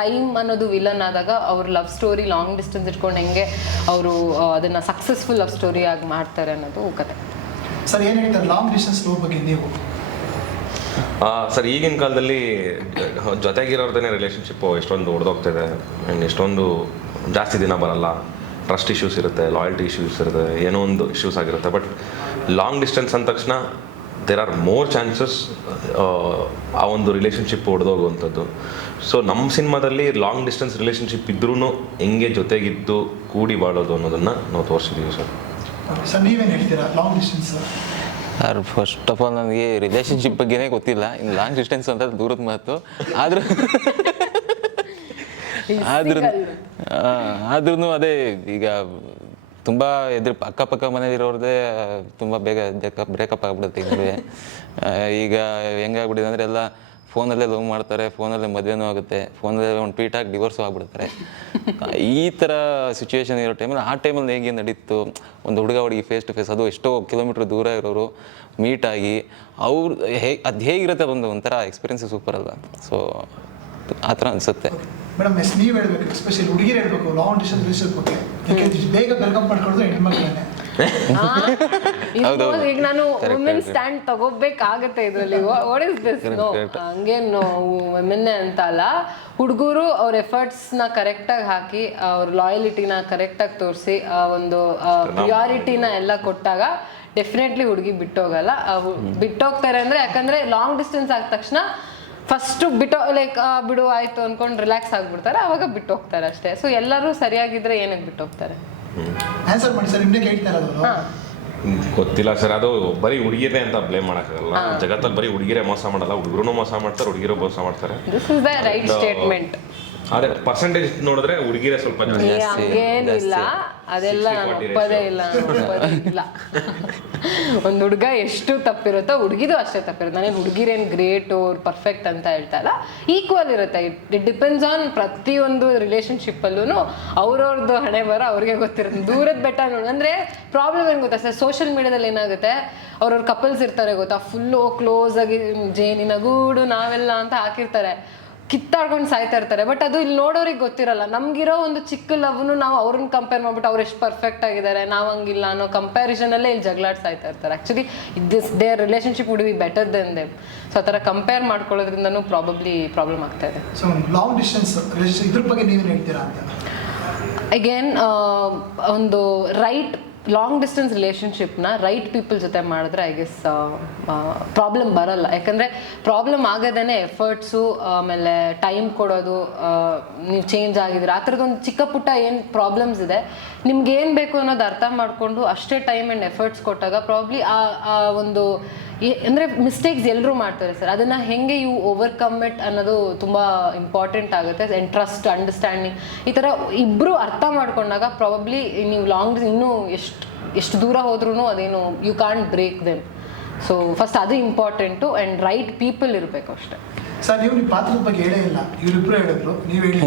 ಟೈಮ್ ಅನ್ನೋದು ವಿಲನ್ ಆದಾಗ ಅವ್ರ ಲವ್ ಸ್ಟೋರಿ ಲಾಂಗ್ ಡಿಸ್ಟೆನ್ಸ್ ಇಟ್ಕೊಂಡು ಹೆಂಗೆ ಅವರು ಅದನ್ನು ಸಕ್ಸಸ್ಫುಲ್ ಲವ್ ಸ್ಟೋರಿ ಆಗಿ ಮಾಡ್ತಾರೆ ಅನ್ನೋದು ಕತೆ. ಸರ್ ಏನು ಹೇಳ್ತಾರೆ ಲಾಂಗ್ ಡಿಸ್ಟೆನ್ಸ್ ಲವ್ ಬಗ್ಗೆ ನೀವು? ಸರ್ ಈಗಿನ ಕಾಲದಲ್ಲಿ ಜೊತೆಗಿರೋರ್ದೇ ರಿಲೇಷನ್ಶಿಪ್ಪು ಎಷ್ಟೊಂದು ಹೊಡೆದೋಗ್ತಿದೆ ಆ್ಯಂಡ್ ಎಷ್ಟೊಂದು ಜಾಸ್ತಿ ದಿನ ಬರಲ್ಲ. ಟ್ರಸ್ಟ್ ಇಶ್ಯೂಸ್ ಇರುತ್ತೆ, ಲಾಯಲ್ಟಿ ಇಶ್ಯೂಸ್ ಇರುತ್ತೆ, ಏನೋ ಒಂದು ಇಶ್ಯೂಸ್ ಆಗಿರುತ್ತೆ. ಬಟ್ ಲಾಂಗ್ ಡಿಸ್ಟೆನ್ಸ್ ಅಂದ ತಕ್ಷಣ ದೇರ್ ಆರ್ ಮೋರ್ ಚಾನ್ಸಸ್ ಆ ಒಂದು ರಿಲೇಷನ್ಶಿಪ್ ಹೊಡೆದೋಗುವಂಥದ್ದು. ಸೊ ನಮ್ಮ ಸಿನಿಮಾದಲ್ಲಿ ಲಾಂಗ್ ಡಿಸ್ಟೆನ್ಸ್ ರಿಲೇಷನ್ಶಿಪ್ ಇದ್ರೂ ಹೆಂಗೆ ಜೊತೆಗಿದ್ದು ಕೂಡಿ ಬಾಳೋದು ಅನ್ನೋದನ್ನು ನಾವು ತೋರಿಸಿದ್ದೀವಿ ಸರ್. ಸರ್ ನೀವೇನು ಹೇಳ್ತೀರಾ long distance? Sir first of all ನನಗೆ ರಿಲೇಷನ್ಶಿಪ್ ಬಗ್ಗೆನೇ ಗೊತ್ತಿಲ್ಲ. ಇನ್ನು ಲಾಂಗ್ ಡಿಸ್ಟೆನ್ಸ್ ಅಂತ ದೂರದ ಮಾತು. ಆದ್ರೂ ಅದೇ ಈಗ ತುಂಬ ಅಕ್ಕಪಕ್ಕ ಮನೇಲಿರೋರದೇ ತುಂಬ ಬೇಗ ಬ್ರೇಕಪ್ ಆಗಿಬಿಡುತ್ತೆ. ಈಗ ಹೆಂಗಾಗ್ಬಿಟ್ಟಿದೆ ಅಂದರೆ ಎಲ್ಲ ಫೋನಲ್ಲೇ ಲವ್ ಮಾಡ್ತಾರೆ, ಫೋನಲ್ಲೇ ಮದುವೆನೂ ಆಗುತ್ತೆ, ಫೋನಲ್ಲೇ ಒಂದು ಟ್ವೀಟ್ ಹಾಕಿ ಡಿವೋರ್ಸು ಆಗ್ಬಿಡ್ತಾರೆ. ಈ ಥರ ಸಿಚುವೇಶನ್ ಇರೋ ಟೈಮಲ್ಲಿ ಆ ಟೈಮಲ್ಲಿ ಹೇಗೆ ನಡೀತು ಒಂದು ಹುಡುಗಿ ಫೇಸ್ ಟು ಫೇಸ್, ಅದು ಎಷ್ಟೋ ಕಿಲೋಮೀಟ್ರ್ ದೂರ ಇರೋರು ಮೀಟ್ ಆಗಿ ಅವ್ರು ಅದು ಹೇಗಿರುತ್ತೆ ಒಂಥರ ಎಕ್ಸ್ಪೀರಿಯನ್ಸ್ ಸೂಪರ್ ಅಲ್ವಾ. ಸೊ ಆ ಥರ ಅನಿಸುತ್ತೆ. ಮೇಡಮ್ ನೀವು ಹೇಳ್ಬೇಕು, ಎಸ್ಪೆಷಲಿ ಹುಡುಗಿರು ಹೇಳ್ಬೇಕು ಲಾಂಗ್ ಡಿಸ್ಟೆನ್ಸ್ ರಿಲೇಶನ್ಶಿಪ್ ಬಗ್ಗೆ, ಯಾಕೆಂದ್ರೆ ಬೇಗ ವೆಲ್ಕಮ್ ಮಾಡ್ಕೊಳ್ಳೋದು ಹೆಣ್ಮಕ್ಳನ್ನೇ. ಈಗ ನಾನು ವುಮೆನ್ ಸ್ಟ್ಯಾಂಡ್ ತಗೋಬೇಕಾಗತ್ತೆ ಇದ್ರಲ್ಲಿ. What is this? ನೋ, ಹಂಗೇನು ವುಮೆನ್ನೇ ಅಂತ ಅಲ್ಲ. ಹುಡುಗರು ಅವ್ರ ಎಫರ್ಟ್ಸ್ನ ಕರೆಕ್ಟಾಗಿ ಹಾಕಿ, ಅವ್ರ ಲಾಯಲಿಟಿನ ಕರೆಕ್ಟಾಗಿ ತೋರಿಸಿ, ಒಂದು ಪ್ರಿಯಾರಿಟಿನ ಎಲ್ಲ ಕೊಟ್ಟಾಗ ಡೆಫಿನೆಟ್ಲಿ ಹುಡುಗಿ ಬಿಟ್ಟೋಗಲ್ಲ. ಬಿಟ್ಟೋಗ್ತಾರೆ ಅಂದರೆ, ಯಾಕಂದರೆ ಲಾಂಗ್ ಡಿಸ್ಟೆನ್ಸ್ ಆದ ತಕ್ಷಣ ಫಸ್ಟು ಬಿಡು ಆಯಿತು ಅಂದ್ಕೊಂಡು ರಿಲ್ಯಾಕ್ಸ್ ಆಗಿಬಿಡ್ತಾರೆ, ಅವಾಗ ಬಿಟ್ಟು ಹೋಗ್ತಾರೆ ಅಷ್ಟೇ. ಸೊ ಎಲ್ಲರೂ ಸರಿಯಾಗಿದ್ರೆ ಏನಕ್ಕೆ ಬಿಟ್ಟು ಹೋಗ್ತಾರೆ? ಆನ್ಸರ್ ಮಾಡಿ ಸರ್, ನಿಮ್ಮನ್ನೇ ಕೇಳ್ತಾ ಇರೋದು. ಗೊತ್ತಿಲ್ಲ ಸರ್, ಅದು ಬರೀ ಹುಡುಗಿರೇ ಅಂತ ಬ್ಲೇಮ್ ಮಾಡೋಕ್ಕಾಗಲ್ಲ. ಜಗತ್ತಲ್ಲಿ ಬರೀ ಹುಡುಗಿರೇ ಮೋಸ ಮಾಡಲ್ಲ, ಹುಡುಗರು ಮೋಸ ಮಾಡ್ತಾರೆ, ಹುಡುಗಿರು ಮೋಸ ಮಾಡ್ತಾರೆ. This is the right statement. ಅದೇ ಪರ್ಸೆಂಟೇಜ್ ನೋಡಿದ್ರೆ ಹುಡುಗಿರೇ ಸ್ವಲ್ಪ ಹಂಗೇನಿಲ್ಲ, ಅದೆಲ್ಲ ನಾನು ಒಪ್ಪೋದೇ ಇಲ್ಲ. ಒಂದು ಹುಡುಗ ಎಷ್ಟು ತಪ್ಪಿರುತ್ತೋ ಹುಡುಗಿದು ಅಷ್ಟೇ ತಪ್ಪಿರುತ್ತೆ. ನಾನೇನು ಹುಡುಗಿರೇನು ಗ್ರೇಟು ಪರ್ಫೆಕ್ಟ್ ಅಂತ ಹೇಳ್ತಾ ಇಲ್ಲ, ಈಕ್ವಲ್ ಇರುತ್ತೆ. ಇಟ್ ಡಿಪೆಂಡ್ಸ್ ಆನ್ ಪ್ರತಿಯೊಂದು ರಿಲೇಷನ್ಶಿಪ್ಪಲ್ಲೂ ಅವ್ರವ್ರದ್ದು ಹಣೆ ಬರೋ ಅವ್ರಿಗೆ ಗೊತ್ತಿರುತ್ತೆ. ದೂರದ ಬೆಟ್ಟ ನೋಡಿ ಅಂದರೆ ಪ್ರಾಬ್ಲಮ್ ಏನು ಗೊತ್ತಾ ಸರ್, ಸೋಷಿಯಲ್ ಮೀಡಿಯಾದಲ್ಲಿ ಏನಾಗುತ್ತೆ, ಅವ್ರವ್ರ ಕಪಲ್ಸ್ ಇರ್ತಾರೆ ಗೊತ್ತಾ, ಫುಲ್ಲು ಕ್ಲೋಸ್ ಆಗಿ ಜೇನಿನ ಗೂಡು ನಾವೆಲ್ಲ ಅಂತ ಹಾಕಿರ್ತಾರೆ, ಕಿತ್ತಾಡ್ಕೊಂಡು ಸಾಯ್ತಾ ಇರ್ತಾರೆ. ಬಟ್ ಅದು ಇಲ್ಲಿ ನೋಡೋರಿಗೆ ಗೊತ್ತಿರಲ್ಲ. ನಮ್ಗಿರೋ ಒಂದು ಚಿಕ್ಕ ಲವ್ನು ನಾವು ಅವ್ರನ್ನ ಕಂಪೇರ್ ಮಾಡ್ಬಿಟ್ಟು ಅವ್ರು ಎಷ್ಟು ಪರ್ಫೆಕ್ಟ್ ಆಗಿದ್ದಾರೆ, ನಾವು ಹಂಗಿಲ್ಲ ಅನ್ನೋ ಕಂಪ್ಯಾರಿಸನಲ್ಲೇ ಇಲ್ಲಿ ಜಗಳಾಡ್ ಸಾಯ್ತಾ ಇರ್ತಾರೆ. Actually their relationship would be better then them. So ಆ ಥರ ಕಂಪೇರ್ ಮಾಡ್ಕೊಳ್ಳೋದ್ರಿಂದನೂ ಪ್ರಾಬ್ಲಮ್ ಆಗ್ತಾ ಇದೆ. ಸೊ ಲಾಂಗ್ ಡಿಸ್ಟೆನ್ಸ್ ರಿಲೇಶನ್ ಇದ್ರ ಬಗ್ಗೆ ನೀವೇನು ಹೇಳ್ತೀರಾ ಅಂತ? ಅಗೇನ್ ಒಂದು ಲಾಂಗ್ ಡಿಸ್ಟೆನ್ಸ್ ರಿಲೇಷನ್ಶಿಪ್ನ ರೈಟ್ ಪೀಪಲ್ ಜೊತೆ ಮಾಡಿದ್ರೆ ಐ ಗೆಸ್ ಪ್ರಾಬ್ಲಮ್ ಬರಲ್ಲ. ಯಾಕಂದರೆ ಪ್ರಾಬ್ಲಮ್ ಆಗದೇ ಎಫರ್ಟ್ಸು, ಆಮೇಲೆ ಟೈಮ್ ಕೊಡೋದು, ನೀವು ಚೇಂಜ್ ಆಗಿದ್ರೆ ಆ ಥರದ್ದೊಂದು ಚಿಕ್ಕ ಪುಟ್ಟ ಏನು ಪ್ರಾಬ್ಲಮ್ಸ್ ಇದೆ, ನಿಮ್ಗೆ ಏನು ಬೇಕು ಅನ್ನೋದು ಅರ್ಥ ಮಾಡಿಕೊಂಡು ಅಷ್ಟೇ ಟೈಮ್ ಆ್ಯಂಡ್ ಎಫರ್ಟ್ಸ್ ಕೊಟ್ಟಾಗ ಪ್ರಾಬ್ಲಿ ಆ ಒಂದು ಅಂದರೆ ಮಿಸ್ಟೇಕ್ಸ್ ಎಲ್ಲರೂ ಮಾಡ್ತಾರೆ ಸರ್, ಅದನ್ನು ಹೆಂಗೆ ಯು ಓವರ್ಕಮ್ ಇಟ್ ಅನ್ನೋದು ತುಂಬ ಇಂಪಾರ್ಟೆಂಟ್ ಆಗುತ್ತೆ. ಆ್ಯಂಡ್ ಟ್ರಸ್ಟ್, ಅಂಡರ್ಸ್ಟ್ಯಾಂಡಿಂಗ್, ಈ ಥರ ಇಬ್ಬರು ಅರ್ಥ ಮಾಡ್ಕೊಂಡಾಗ ಪ್ರಾಬಬ್ಲಿ ನೀವು ಇನ್ನೂ ಎಷ್ಟು ದೂರ ಹೋದ್ರೂ ಅದೇನು you can't break them. So first ಅದು ಇಂಪಾರ್ಟೆಂಟು, ಆ್ಯಂಡ್ ರೈಟ್ ಪೀಪಲ್ ಇರಬೇಕು ಅಷ್ಟೇ. ಸರ್ ನೀವು ನಿಮ್ಮ ಪಾತ್ರದ ಬಗ್ಗೆ ಹೇಳೇ ಇಲ್ಲ, ಇವರಿಬ್ಬರು ಹೇಳಿದ್ರು, ನೀವು ಹೇಳಿ.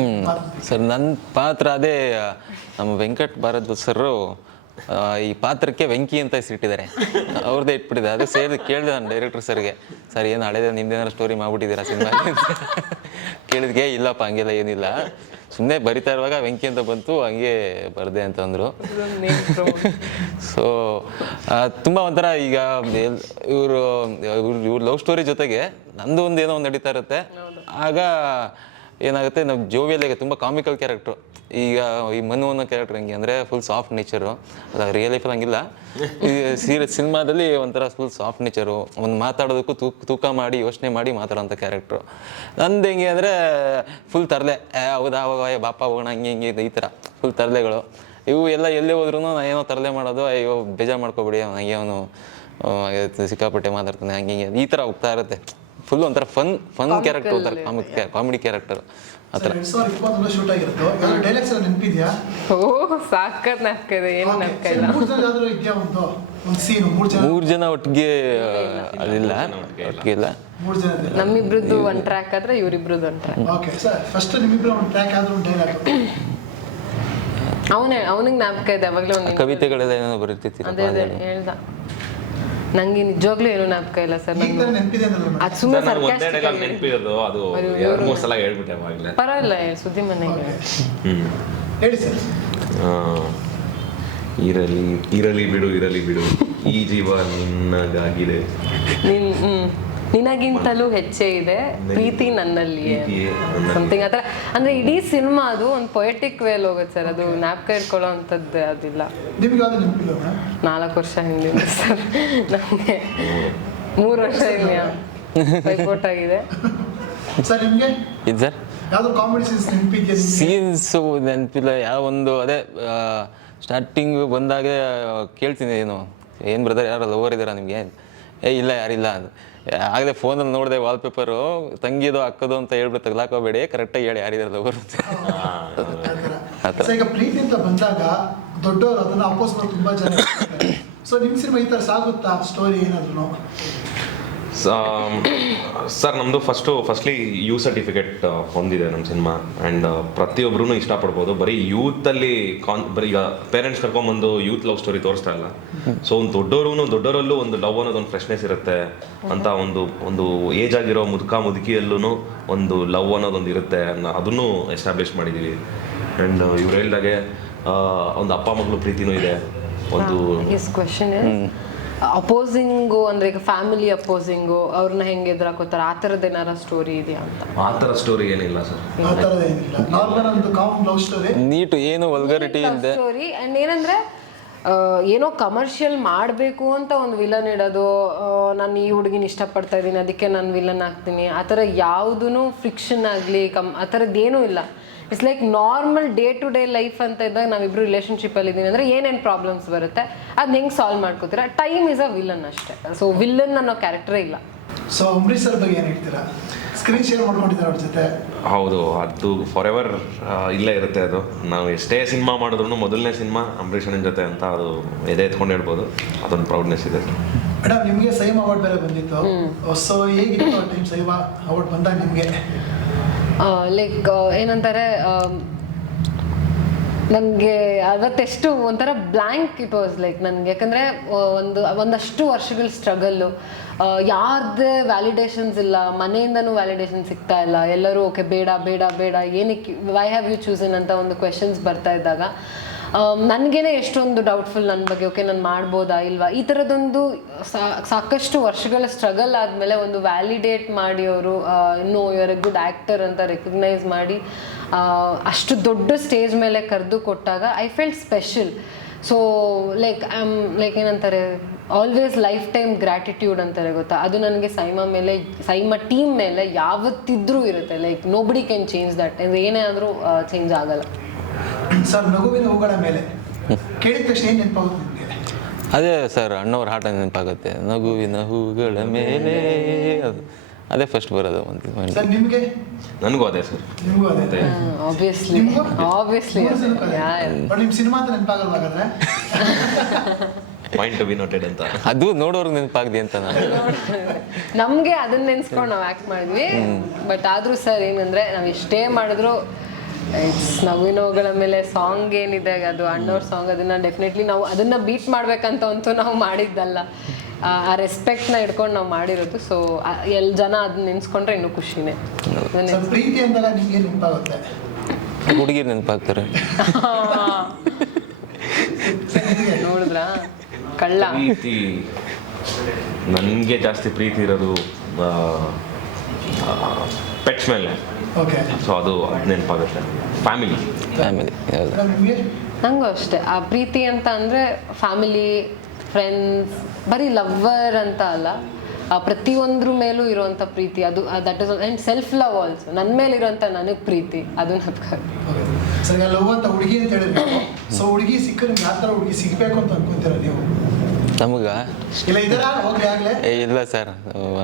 ಸರ್ ನನ್ನ ಪಾತ್ರ ಅದೇ ನಮ್ಮ ವೆಂಕಟ್ ಭಾರದ್ವಾಜ್ ಸರ್ ಈ ಪಾತ್ರಕ್ಕೆ ವೆಂಕಿ ಅಂತ ಹೆಸರಿಟ್ಟಿದ್ದಾರೆ, ಅವ್ರದ್ದೇ ಇಟ್ಬಿಟ್ಟಿದೆ. ಅದು ಕೇಳಿದೆ ನಾನು ಡೈರೆಕ್ಟರ್ ಸರ್ಗೆ, ಸರ್ ಏನು ಹಳೇದ ನಿಮ್ದೇನಾರು ಸ್ಟೋರಿ ಮಾಡ್ಬಿಟ್ಟಿದ್ದೀರಾ ಸಿನಿಮಾ ಕೇಳಿದ್ಗೆ, ಇಲ್ಲಪ್ಪ ಹಂಗೆಲ್ಲ ಏನಿಲ್ಲ, ಸುಮ್ಮನೆ ಬರಿತಾ ಇರುವಾಗ ವೆಂಕಿ ಅಂತ ಬಂತು ಹಂಗೆ ಬರ್ದೆ ಅಂತಂದರು. ಸೊ ತುಂಬ ಒಂಥರ ಈಗ ಇವ್ರ ಲವ್ ಸ್ಟೋರಿ ಜೊತೆಗೆ ನಂದು ಒಂದು ಏನೋ ಒಂದು ನಡೀತಾ ಇರುತ್ತೆ. ಆಗ ಏನಾಗುತ್ತೆ, ನಾವು ಜೋವಿಯಲ್ಲಾಗೆ ತುಂಬ ಕಾಮಿಕಲ್ ಕ್ಯಾರೆಕ್ಟ್ರು. ಈಗ ಈ ಮನು ಅನ್ನೋ ಕ್ಯಾರೆಕ್ಟರ್ ಹೆಂಗೆ ಅಂದರೆ ಫುಲ್ ಸಾಫ್ಟ್ ನೇಚರು, ಅದು ರಿಯಲ್ ಲೈಫಲ್ಲಿ ಹಂಗಿಲ್ಲ. ಈ ಸಿನಿಮಾದಲ್ಲಿ ಒಂಥರ ಫುಲ್ ಸಾಫ್ಟ್ ನೇಚರು, ಒಂದು ಮಾತಾಡೋದಕ್ಕೂ ತೂಕ ಮಾಡಿ ಯೋಚನೆ ಮಾಡಿ ಮಾತಾಡೋಂಥ ಕ್ಯಾರೆಕ್ಟ್ರು. ನಂದು ಹೆಂಗೆ ಅಂದರೆ ಫುಲ್ ತರಲೆ, ಹೌದಾ ಬಾಪ ಹೋಗೋಣ ಹಂಗೆ ಹಿಂಗೆ ಈ ಥರ ಫುಲ್ ತರಲೆಗಳು. ಇವು ಎಲ್ಲ ಎಲ್ಲೇ ಹೋದ್ರೂ ನಾನು ಏನೋ ತರಲೆ ಮಾಡೋದು, ಅಯ್ಯೋ ಬೇಜಾರು ಮಾಡ್ಕೊಬೇಡಿ ಹಂಗೆ ಅವನು ಸಿಕ್ಕಾಪಟ್ಟೆ ಮಾತಾಡ್ತಾನೆ ಹಂಗೆ ಹಿಂಗೆ ಈ ಥರ ಹೋಗ್ತಾ ಇರುತ್ತೆ. ಫುಲ್ ಒಂಥರ ಫನ್ ಕ್ಯಾರೆಕ್ಟರ್, ಒಂಥರ ಕಾಮಿಡಿ ಕ್ಯಾರೆಕ್ಟರ್ ಆ ಥರ. 2021 ಶೂಟ್ ಆಗಿರೋದು, ಡೈಲಾಗ್ಸ್ ಎಲ್ಲ ನೆನಪಿದೆಯಾ? ಸಾಕತ್ ನೆನಪಿದೆ, ಏನು ನೆನಪಿಲ್ಲ. ಮೂರು ಜನ ಒಟ್ಟಿಗೆ ಅದಿಲ್ಲ, ಒಟ್ಟಿಗೆ ಇಲ್ಲ. ನಮ್ಮಿಬ್ರದ್ದು ಒಂದು ಟ್ರ್ಯಾಕ್ ಆದ್ರೆ ಇವರಿಬ್ರದ್ದು ಒಂದು ಟ್ರ್ಯಾಕ್. ಓಕೆ ಸರ್, ಫಸ್ಟ್ ನಿಮ್ಮಿಬ್ರು ಒಂದು ಟ್ರ್ಯಾಕ್ ಆದ್ರೆ ಒಂದು ಡೈಲಾಗ್ ಅವನಿಗೆ ಜ್ಞಾಪಕ ಇದೆ, ಅವಾಗಲೇ ಒಂದು ಕವಿತೆಗಳೆಲ್ಲ ಏನೋ ಬರೀತಿತ್ತು. ಅದೇ ಹೇಳ್ದ, ನಂಗೆ ನಿಜವಾಗ್ಲೂ ಏನು ಜ್ಞಾಪಕ ಇಲ್ಲ ಸರ್. ನೆನಪಿದೆ ಅದು ಸುಮ್ಮನೆ ನೆನಪಿರೋದು, ಅದು 2-3 ಸಲ ಹೇಳ್ಬಿಟ್ಟೆ ಅವಾಗಲೇ. ಪರವಾಗಿಲ್ಲ, ಸುದ್ದಿ ಮನೆಗೆ ಹೇಳಿ ಸರ್. ಇರಲಿ ಬಿಡು ಈ ಜೀವ ನಿನ್ನಗಾಗಿದೆ, ನಿನಗಿಂತಲೂ ಹೆಚ್ಚೇ ಇದೆ ಪ್ರೀತಿ ನನ್ನಲ್ಲಿಯೇ, ಸಮಥಿಂಗ್ ಆ ಥರ. ಅಂದರೆ ಇಡೀ ಸಿನಿಮಾ ಅದು ಒಂದು ಪೊಯೆಟಿಕ್ ವೇಲ್ ಹೋಗುತ್ತೆ ಸರ್, ಅದು ಜ್ಞಾಪಕ ಇಟ್ಕೊಳ್ಳೋ ಅಂಥದ್ದು ಅದಿಲ್ಲ. 4 ವರ್ಷ ಹಿಂದಿನ ಸರ್, ನಮಗೆ 3 ವರ್ಷ ಇಲ್ಲ ಪೈಪೋಟ್ ಆಗಿದೆ ಸರ್. ನಿಮಗೆ ಇದು ಸರ್ ಯಾವ್ದು ಕಾಮಿಡಿ ಸೀನ್ಸ್ ನೆನಪಿದೆಯಾ? ಸೀನ್ಸು ನೆನಪಿಲ್ಲ. ಯಾವ ಒಂದು ಅದೇ ಸ್ಟಾರ್ಟಿಂಗ್ ಬಂದಾಗ ಕೇಳ್ತೀನಿ, ಏನು ಬ್ರದರ್ ಯಾರು ಲವರ್ ಇದ್ದಾರಾ ನಿಮಗೆ? ಇಲ್ಲ ಯಾರಿಲ್ಲ. ಆಗಲೇ ಫೋನಲ್ಲಿ ನೋಡಿದೆ ವಾಲ್ಪೇಪರು, ತಂಗಿದು ಅಕ್ಕದು ಅಂತ ಹೇಳ್ಬಿಟ್ಟು ತಗ್ಲಾಕೋಬೇಡಿ, ಕರೆಕ್ಟಾಗಿ ಹೇಳಿ ಯಾರಿದ್ದಾರೆ ಲವರ್ ಅಂತ. ಈಗ ಪ್ರೀತಿ ಅಂತ ಬಂದಾಗ ದೊಡ್ಡವರು ಅದನ್ನ ಅಪೋಸ್ ಮಾಡಿ ತುಂಬಾ ಜನ. ಸೊ ನಿಮ್ಮ ಸಿನಿಮಾ ಈ ಥರ ಸಾಗುತ್ತಾ ಸ್ಟೋರಿ ಏನಾದ್ರು? ಸರ್ ನಮ್ಮದು ಫಸ್ಟ್ಲಿ ಯು ಸರ್ಟಿಫಿಕೇಟ್ ಹೊಂದಿದೆ ನಮ್ಮ ಸಿನಿಮಾ. ಆ್ಯಂಡ್ ಪ್ರತಿಯೊಬ್ಬರೂ ಇಷ್ಟಪಡ್ಬೋದು. ಬರೀ ಯೂತಲ್ಲಿ ಬರೀ ಈಗ ಪೇರೆಂಟ್ಸ್ ಕರ್ಕೊಂಬಂದು ಯೂತ್ ಲವ್ ಸ್ಟೋರಿ ತೋರಿಸ್ತಾ ಇಲ್ಲ. ಸೊ ಒಂದು ದೊಡ್ಡವರಲ್ಲೂ ಒಂದು ಲವ್ ಅನ್ನೋದೊಂದು ಫ್ರೆಶ್ನೆಸ್ ಇರುತ್ತೆ ಅಂತ ಒಂದು ಏಜ್ ಆಗಿರೋ ಮುದುಕಿಯಲ್ಲೂ ಒಂದು ಲವ್ ಅನ್ನೋದೊಂದು ಇರುತ್ತೆ ಅದನ್ನು ಎಸ್ಟಾಬ್ಲಿಷ್ ಮಾಡಿದ್ದೀವಿ. ಆ್ಯಂಡ್ ಇವ್ರು ಹೇಳ್ದಾಗೆ ಒಂದು ಅಪ್ಪ ಮಗಳು ಪ್ರೀತಿನೂ ಇದೆ. ಒಂದು ಹಿಸ್ ಕ್ವೆಶನ್ ಅಪೋಸಿಂಗು ಅಂದ್ರೆ ಈಗ ಫ್ಯಾಮಿಲಿ ಅಪೋಸಿಂಗು ಅವ್ರನ್ನ ಹೆಂಗೆ ಎದುರಾಕೋತಾರೆ ಆ ಥರದ್ದು ಏನಾರ ಸ್ಟೋರಿ ಇದೆಯಾ ಅಂತ? ಆ ಥರ ಸ್ಟೋರಿ ಏನಿಲ್ಲ ಸರ್. ಆ ಥರದ ಏನಿಲ್ಲ, ನಾರ್ಮಲ್ ಒಂದು ಕಾಮನ್ ಲವ್ ಸ್ಟೋರಿ. ನೀಟು ಏನು ವಲ್ಗರಿಟಿ ಇದೆ ಸ್ಟೋರಿ. ಆ್ಯಂಡ್ ಏನಂದ್ರೆ ಏನೋ ಕಮರ್ಷಿಯಲ್ ಮಾಡಬೇಕು ಅಂತ ಒಂದು ವಿಲನ್ ಇಡೋದು, ನಾನು ಈ ಹುಡುಗಿನ ಇಷ್ಟಪಡ್ತಾ ಇದ್ದೀನಿ ಅದಕ್ಕೆ ನಾನು ವಿಲನ್ ಆಗ್ತೀನಿ, ಆ ಥರ ಯಾವುದೂ ಫ್ರಿಕ್ಷನ್ ಆಗಲಿ ಆ ಥರದ್ದೇನೂ ಇಲ್ಲ. It's like normal day to day life ಅಂತ ಇದ್ದಾಗ ನಾವಿಬ್ರು ರಿಲೇಷನ್ಶಿಪ್ಪಲ್ಲಿ ಇದ್ದೀವಿ ಅಂದರೆ ಏನೇನು ಪ್ರಾಬ್ಲಮ್ಸ್ ಬರುತ್ತೆ ಅದನ್ನ ಹೆಂಗೆ ಸಾಲ್ವ್ ಮಾಡ್ಕೋತೀರಾ. ಟೈಮ್ ಈಸ್ ಅ ವಿಲನ್ ಅಷ್ಟೇ. ಸೊ ವಿಲನ್ ಅನ್ನೋ ಕ್ಯಾರೆಕ್ಟರೇ ಇಲ್ಲ. ಸೊ ಅಂಬರೀಶ್ ಸರ್ ಬಗ್ಗೆ ಏನು ಹೇಳ್ತೀರಾ? ಸ್ಕ್ರೀನ್ ಶೇರ್ ಮಾಡ್ಕೊಂಡಿದ್ದಾರೆ ಅವ್ರ ಜೊತೆ. ಹೌದು, ಅದು ಫಾರ್ ಎವರ್ ಇಲ್ಲೇ ಇರುತ್ತೆ. ಅದು ನಾವು ಎಷ್ಟೇ ಸಿನಿಮಾ ಮಾಡಿದ್ರು ಮೊದಲನೇ ಸಿನಿಮಾ ಅಂಬರೀಷ್ ಅಣ್ಣನ ಜೊತೆ ಅಂತ ಅದು ಎದೆ ಎತ್ಕೊಂಡು ಹೇಳ್ಬೋದು. ಅದೊಂದು ಪ್ರೌಡ್ನೆಸ್ ಇದೆ. ಮೇಡಮ್ ನಿಮಗೆ ಸೈಮ್ ಅವಾರ್ಡ್ ಬೇರೆ ಬಂದಿತ್ತು. ಸೊ ಹೇಗಿತ್ತು ಟೈಮ್ ಸೈಮ್ ಅವಾರ್ಡ್ ಬಂದಾಗ ನಿಮಗೆ? ಲೈಕ್ ಏನಂತಾರೆ, ನನಗೆ ಅವತ್ತೆಷ್ಟು ಒಂಥರ ಬ್ಲ್ಯಾಂಕ್ ಇಟ್ ವಾಸ್ ಲೈಕ್ ನನಗೆ. ಯಾಕಂದರೆ ಒಂದಷ್ಟು ವರ್ಷಗಳ ಸ್ಟ್ರಗಲ್ಲು, ಯಾರ್ದೇ ವ್ಯಾಲಿಡೇಷನ್ಸ್ ಇಲ್ಲ, ಮನೆಯಿಂದನೂ ವ್ಯಾಲಿಡೇಷನ್ ಸಿಗ್ತಾ ಇಲ್ಲ. ಎಲ್ಲರೂ ಓಕೆ ಬೇಡ ಬೇಡ ಬೇಡ ಏನಕ್ಕೆ ವೈ ಹ್ಯಾವ್ ಯು ಚೂಸನ್ ಅಂತ ಒಂದು ಕ್ವೆಶನ್ಸ್ ಬರ್ತಾ ಇದ್ದಾಗ ನನಗೇನೆ ಎಷ್ಟೊಂದು ಡೌಟ್ಫುಲ್ ನನ್ನ ಬಗ್ಗೆ. ಓಕೆ ನಾನು ಮಾಡ್ಬೋದಾ ಇಲ್ವಾ, ಈ ಥರದೊಂದು ಸಾಕಷ್ಟು ವರ್ಷಗಳ ಸ್ಟ್ರಗಲ್ ಆದಮೇಲೆ ಒಂದು ವ್ಯಾಲಿಡೇಟ್ ಮಾಡಿ ಅವರು ಇನ್ನೂ ಯುವರ್ ಎ ಗುಡ್ ಆ್ಯಕ್ಟರ್ ಅಂತ ರೆಕಗ್ನೈಸ್ ಮಾಡಿ ಅಷ್ಟು ದೊಡ್ಡ ಸ್ಟೇಜ್ ಮೇಲೆ ಕರೆದು ಕೊಟ್ಟಾಗ I felt special. So like ಏನಂತಾರೆ, ಆಲ್ವೇಸ್ ಲೈಫ್ ಟೈಮ್ ಗ್ರ್ಯಾಟಿಟ್ಯೂಡ್ ಅಂತಾರೆ ಗೊತ್ತಾ, ಅದು ನನಗೆ ಸೈಮಾ ಟೀಮ್ ಮೇಲೆ ಯಾವತ್ತಿದ್ರೂ ಇರುತ್ತೆ. Like nobody can change that. ಏನೇ ಆದರೂ ಚೇಂಜ್ ಆಗಲ್ಲ. ಸರ್ ನಗುವಿನ ಹೂಗಳ ಮೇಲೆ ಕೇಳಿದ ತಕ್ಷಣ ಏನು ನೆನಪಾಗುತ್ತೆ ನಿಮಗೆ? ಅದೇ ಸರ್ ಅಣ್ಣವ್ರ ಹಾಟ ನೆನಪಾಗುತ್ತೆ, ನಗುವಿನ ಹೂಗಳ ಮೇಲೆ. ಅದು ಅದೇ ಫಸ್ಟ್ ಬರೋದು ಒಂದು. ಸರ್ ನಿಮಗೆ? ನನಗೂ ಅದೇ ಸರ್. ನಿಮಗೂ ಅದೇ? ಆಬ್ವಿಯಸ್ಲಿ ನಿಮ್ಮ ಸಿನಿಮಾ ಅಂತ ನೆನಪಾಗಲ್ವಾ ಹಾಗಾದ್ರೆ? ಪಾಯಿಂಟ್ ಟು ಬಿ ನೋಟೆಡ್ ಅಂತ ಅದು ನೋಡೋರ್ಗೆ ನೆನಪಾಗ್ದಿ ಅಂತ ನಾನು. ನಮಗೆ ಅದನ್ನ ನೆನ್ಸ್ಕೊಂಡು ನಾವು ಆ್ಯಕ್ಟ್ ಮಾಡಿದ್ವಿ. ಬಟ್ ಆದರೂ ಸರ್ ಏನಂದರೆ ನಾವು ಎಷ್ಟೇ ಮಾಡಿದ್ರು ಇಟ್ಸ್ ನಗುವಿನವುಗಳ ಮೇಲೆ ಸಾಂಗ್ ಏನಿದೆ ಅದು ಅಣ್ಣವ್ರ ಸಾಂಗ್, ಅದನ್ನು ಡೆಫಿನೆಟ್ಲಿ ನಾವು ಅದನ್ನು ಬೀಟ್ ಮಾಡ್ಬೇಕಂತ ಅಂತೂ ನಾವು ಮಾಡಿದ್ದಲ್ಲ. ಆ ರೆಸ್ಪೆಕ್ಟ್ನ ಇಟ್ಕೊಂಡು ನಾವು ಮಾಡಿರೋದು. ಸೊ ಜನ ಅದನ್ನ ನೆನ್ಸ್ಕೊಂಡ್ರೆ ಇನ್ನೂ ಖುಷಿನೇ. ಪ್ರೀತಿ ಅಂದಾಗ ನಿಮಗೆ ನೆನಪಾಗುತ್ತೆ? ಹುಡುಗಿರು ನೆನಪಾಗ್ತಾರೆ. ನೋಡಿದ್ರ ಕಳ್ಳ. ಪ್ರೀತಿ ನನಗೆ ಜಾಸ್ತಿ ಪ್ರೀತಿ ಇರೋದು ಪೆಟ್ಸ್ ಮೇಲೆ. ಓಕೆ. ಸೊ ಅದು ನೆನಪಾಗುತ್ತೆ. ಫ್ಯಾಮಿಲಿ ನಿಮಗೆ? ನನಗೂ ಅಷ್ಟೇ. ಆ ಪ್ರೀತಿ ಅಂತ ಅಂದರೆ ಫ್ಯಾಮಿಲಿ, ಫ್ರೆಂಡ್ಸ್, ಬರೀ ಲವ್ವರ್ ಅಂತ ಅಲ್ಲ, ಪ್ರತಿಯೊಂದ್ರ ಮೇಲೂ ಇರುವಂಥ ಪ್ರೀತಿ ಅದು that is and self love also. ನನ್ನ ಮೇಲೆ ಇರೋಂಥ ನನಗೆ ಪ್ರೀತಿ ಅದು ನನಗೆ. ಸರ್ ಲವ್ ಅಂತ ಹುಡುಗಿ ಅಂತ ಹೇಳಿದ್ರೆ, ಸೊ ಹುಡುಗಿ ಸಿಕ್ಕರೆ ನಿಮ್ಗೆ ಯಾವ ಥರ ಹುಡುಗಿ ಸಿಗಬೇಕು ಅಂತ ಅನ್ಕೊಂತೀರ ನೀವು? ನಮಗ ಇಲ್ಲ ಇದರ ಹೋಗ್ಲಿ ಆಗಲೇ ಇಲ್ಲ ಸರ್,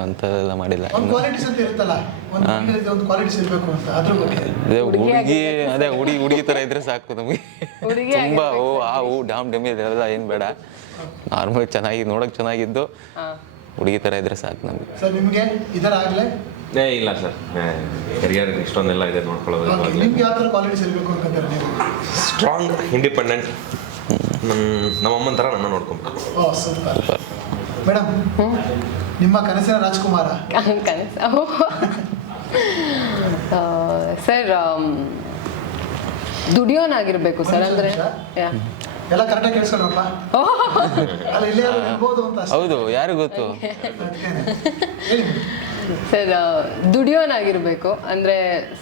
ಅಂಥದ್ದೆಲ್ಲ ಮಾಡಿಲ್ಲ. ಒಂದು ಕ್ವಾಲಿಟೀಸ್ ಅಂತ ಇರುತ್ತಲ್ಲ, ಒಂದು ಕ್ವಾಲಿಟೀಸ್ ಇರಬೇಕು ಅಂತ ಅದ್ರ ಬಗ್ಗೆ. ಅದೇ ಹುಡುಗಿ ಥರ ಇದ್ರೆ ಸಾಕು ನಮಗೆ. ತುಂಬ ಡಾಮ್ ಡೆಮಿ ಇದೆಲ್ಲ ಏನು ಬೇಡ, ನಾರ್ಮಲ್ ಚೆನ್ನಾಗಿ ನೋಡೋಕೆ ಚೆನ್ನಾಗಿದ್ದು ಹುಡುಗಿ ಥರ ಇದ್ರೆ ಸಾಕು ನಮಗೆ. ಸರ್ ನಿಮಗೆ ಇದರ ಆಗಲೇ? ಇಲ್ಲ ಸರ್, ಕೆರಿಯರ್ ಇಷ್ಟೊಂದೆಲ್ಲ ಇದೆ ನೋಡ್ಕೊಳ್ಳೋದು. ನಿಮ್ಗೆ ಯಾವ ಥರ ಕ್ವಾಲಿಟೀಸ್ ಇರಬೇಕು ಅನ್ಕೊಂತಾರೆ ನೀವು? ಸ್ಟ್ರಾಂಗ್, ಇಂಡಿಪೆಂಡೆಂಟ್, ನಮ್ಮಮ್ಮನ ಥರ ನನ್ನ ನೋಡ್ಕೊಬೇಕು. ಓ ಸೂಪರ್. ಮೇಡಮ್ ನಿಮ್ಮ ಕನಸಿನ ರಾಜ್ಕುಮಾರ? Sir ದುಡಿಯೋನಾಗಿರ್ಬೇಕು sir. ಅಂದರೆ ಎಲ್ಲ ಕರೆಕ್ಟಾಗಿ ಕೇಳಿಸ್ಕೊಳ್ರಪ್ಪ. ಅಲ್ಲ ಇಲ್ಲೇ ಇರ್ಬೋದು ಅಂತ. ಹೌದು, ಯಾರು ಗೊತ್ತು. ಸರ್ ದುಡಿಯೋನಾಗಿರ್ಬೇಕು. ಅಂದರೆ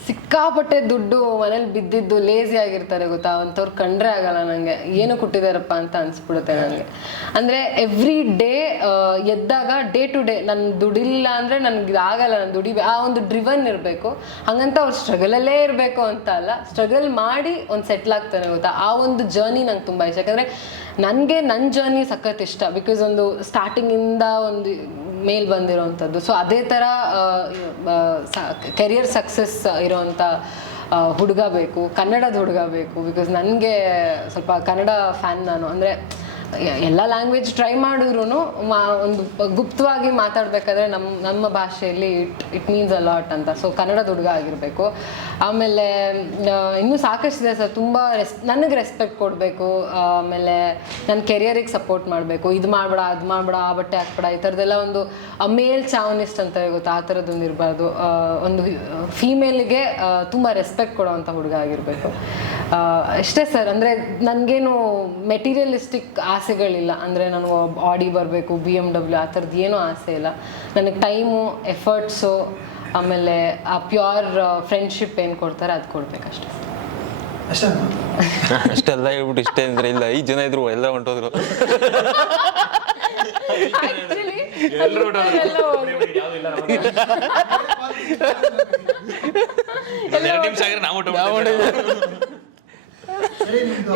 ಸಿಕ್ಕಾಪಟ್ಟೆ ದುಡ್ಡು ಮನೇಲಿ ಬಿದ್ದಿದ್ದು ಲೇಸಿ ಆಗಿರ್ತಾರೆ ಗೊತ್ತಾ, ಅಂಥವ್ರು ಕಂಡ್ರೆ ಆಗಲ್ಲ ನನಗೆ. ಏನು ಕೊಟ್ಟಿದ್ದಾರಪ್ಪ ಅಂತ ಅನಿಸ್ಬಿಡುತ್ತೆ ನನಗೆ. ಅಂದರೆ ಎವ್ರಿ ಡೇ ಎದ್ದಾಗ ಡೇ ಟು ಡೇ ನಾನು ದುಡಿಲಿಲ್ಲ ಅಂದರೆ ನನಗೆ ಆಗಲ್ಲ, ನಾನು ಆ ಒಂದು ಡ್ರಿವನ್ ಇರಬೇಕು. ಹಾಗಂತ ಅವ್ರು ಸ್ಟ್ರಗಲಲ್ಲೇ ಇರಬೇಕು ಅಂತ ಅಲ್ಲ, ಸ್ಟ್ರಗಲ್ ಮಾಡಿ ಒಂದು ಸೆಟ್ಲ್ ಆಗ್ತಾನೆ ಗೊತ್ತಾ. ಆ ಒಂದು ಜರ್ನಿ ನಂಗೆ ತುಂಬ ಇಷ್ಟ. ಯಾಕಂದರೆ ನನಗೆ ನನ್ನ ಜರ್ನಿ ಸಖತ್ ಇಷ್ಟ. ಬಿಕಾಸ್ ಒಂದು ಸ್ಟಾರ್ಟಿಂಗಿಂದ ಒಂದು ಮೇಲ್ ಬಂದಿರೋವಂಥದ್ದು. ಸೊ ಅದೇ ಥರ ಕೆರಿಯರ್ ಸಕ್ಸಸ್ ಇರೋವಂಥ ಹುಡುಗ ಬೇಕು, ಕನ್ನಡದ ಹುಡುಗ ಬೇಕು. ಬಿಕಾಸ್ ನನಗೆ ಸ್ವಲ್ಪ ಕನ್ನಡ ಫ್ಯಾನ್ ನಾನು. ಅಂದರೆ ಎಲ್ಲ ಲ್ಯಾಂಗ್ವೇಜ್ ಟ್ರೈ ಮಾಡಿದ್ರು ಒಂದು ಗುಪ್ತವಾಗಿ ಮಾತಾಡಬೇಕಾದ್ರೆ ನಮ್ಮ ಭಾಷೆಯಲ್ಲಿ ಇಟ್ ಮೀನ್ಸ್ ಅ ಲಾಟ್ ಅಂತ. ಸೊ ಕನ್ನಡದ ಹುಡುಗ ಆಗಿರಬೇಕು. ಆಮೇಲೆ ಇನ್ನೂ ಸಾಕಷ್ಟಿದೆ ಸರ್. ತುಂಬ ನನಗೆ ರೆಸ್ಪೆಕ್ಟ್ ಕೊಡಬೇಕು. ಆಮೇಲೆ ನನ್ನ ಕೆರಿಯರಿಗೆ ಸಪೋರ್ಟ್ ಮಾಡಬೇಕು. ಇದು ಮಾಡಬೇಡ, ಅದು ಮಾಡಬೇಡ, ಆ ಬಟ್ಟೆ ಹಾಕ್ಬೇಡ, ಈ ಥರದ್ದೆಲ್ಲ ಒಂದು ಮೇಲ್ ಚಾವನಿಸ್ಟ್ ಅಂತ ಗೊತ್ತಾ, ಆ ಥರದ್ದೊಂದು ಇರಬಾರ್ದು. ಒಂದು ಫೀಮೇಲಿಗೆ ತುಂಬ ರೆಸ್ಪೆಕ್ಟ್ ಕೊಡೋವಂಥ ಹುಡುಗ ಆಗಿರಬೇಕು. ಅಷ್ಟೇ ಸರ್. ಅಂದರೆ ನನಗೇನು ಮೆಟೀರಿಯಲಿಸ್ಟಿಕ್ ಆಸೆಗಳಿಲ್ಲ. ಅಂದರೆ ನಾನು ಆಡಿ ಬರಬೇಕು, BMW ಆ ಥರದ್ದು ಏನೂ ಆಸೆ ಇಲ್ಲ. ನನಗೆ ಟೈಮು, ಎಫರ್ಟ್ಸು, ಆಮೇಲೆ ಆ ಪ್ಯೂರ್ ಫ್ರೆಂಡ್ಶಿಪ್ ಏನು ಕೊಡ್ತಾರೆ ಅದು ಕೊಡ್ಬೇಕಷ್ಟೇ. ಅಷ್ಟೆಲ್ಲ ಹೇಳ್ಬಿಟ್ಟು ಇಷ್ಟೇ ಅಂದರೆ ಇಲ್ಲ 5 ಜನ ಇದ್ರು ಎಲ್ಲ ಹೊಂಟೋದ್ರು.